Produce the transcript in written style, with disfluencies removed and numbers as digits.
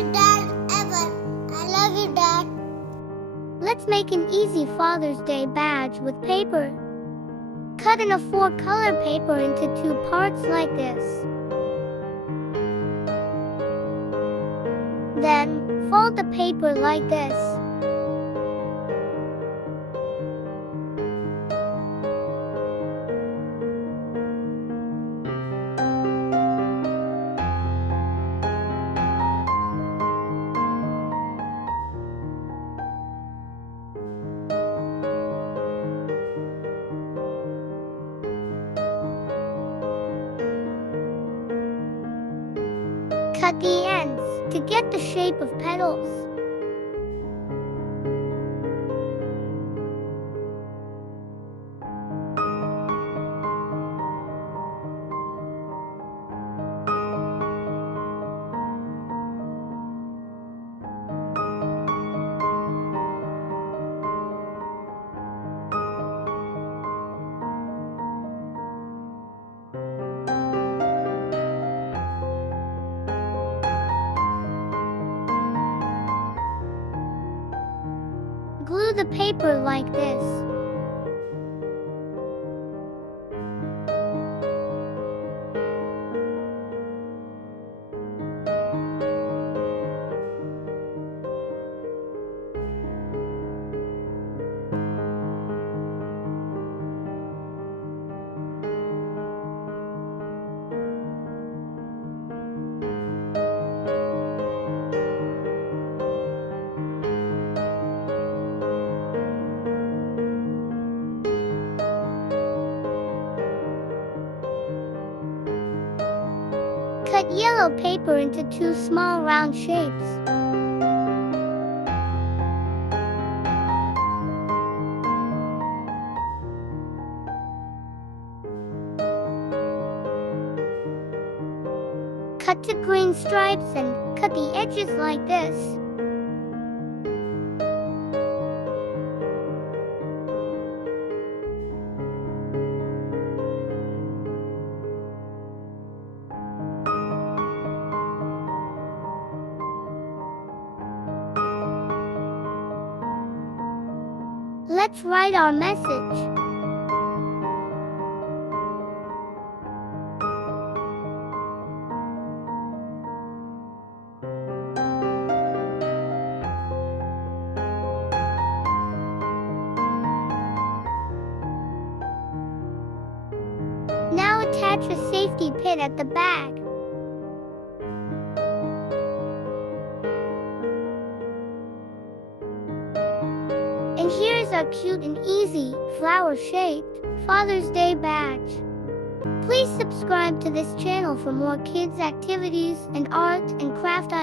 Dad ever. I love you, Dad. Let's make an easy Father's Day badge with paper. Cut in a 4-color paper into 2 parts like this. Then, fold the paper like this. Cut the ends to get the shape of petals. Glue the paper like this. Cut yellow paper into 2 small round shapes. Cut to green stripes and cut the edges like this. Let's write our message. Now attach a safety pin at the back. And here's our cute and easy, flower-shaped Father's Day badge. Please subscribe to this channel for more kids' activities and art and craft ideas.